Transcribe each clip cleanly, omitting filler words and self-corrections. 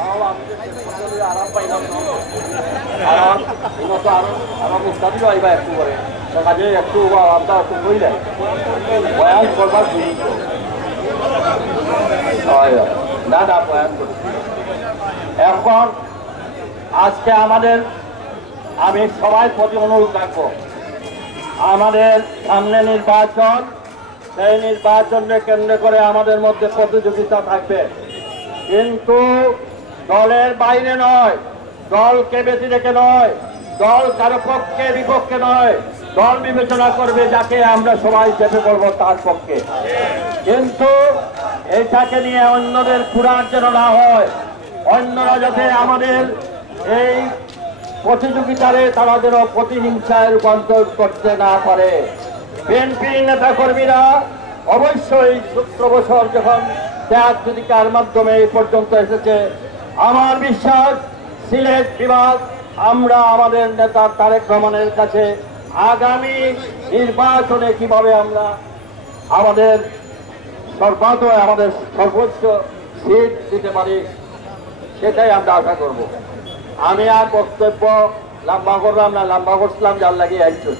আরাম পাইলাম আরাম উস্তাদিও আইবা একটু করে কাজে একটু আরামটা একটু কইলে বয়ান করবার না না বয়ান করি। এখন আজকে আমাদের আমি সবাই প্রতি অনুরোধ রাখবো, আমাদের সামনে নির্বাচন, সেই নির্বাচনকে কেন্দ্র করে আমাদের মধ্যে প্রতিযোগিতা থাকবে, কিন্তু দলের বাইরে নয়, দলকে বেশি রেখে নয়, দল কারো পক্ষে বিপক্ষে নয়, দল বিবেচনা করবে যাকে আমরা সবাই চেপে পড়বো তার পক্ষে। কিন্তু এটাকে নিয়ে অন্যদের খুঁড়ার যেন না হয়, অন্যরা যাতে আমাদের এই প্রতিযোগিতারে তারা যেন প্রতিহিংসায় রূপান্তর করতে না পারে। বিএনপির নেতা কর্মীরা অবশ্যই 17 বছর যখন ত্যাগ প্রতিকার মাধ্যমে এই পর্যন্ত এসেছে, আমার বিশ্বাস সিলেট বিভাগ আমরা আমাদের নেতা তারেক রহমানের কাছে আগামী নির্বাচনে কিভাবে আমরা আমাদের সর্বোচ্চ সিট দিতে পারি সেটাই আমরা আশা করব। আমি আর বক্তব্য লম্বা করলাম না, লম্বা করছিলাম যার লাগিয়ে একজন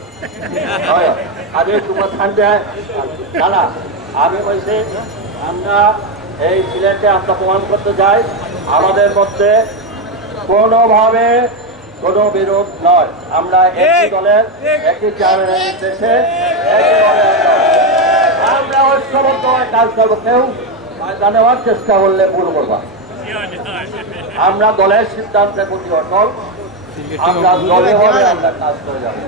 আমি তোমার ঠান্ডা না আমি বলছি আমরা এই সিলেটে আমরা প্রমাণ করতে যাই আমাদের মধ্যে কোনোভাবে কোনো বিরোধ নয়, আমরা একই দলের একই চেয়ারম্যানের দেশে আমরা ঐক্যবদ্ধ কাজ করবো। কেউ নেওয়ার চেষ্টা করলে ভুল করবা, আমরা দলের সিদ্ধান্তের প্রতি অটল, আমরা দলে আমরা কাজ করে যাবো।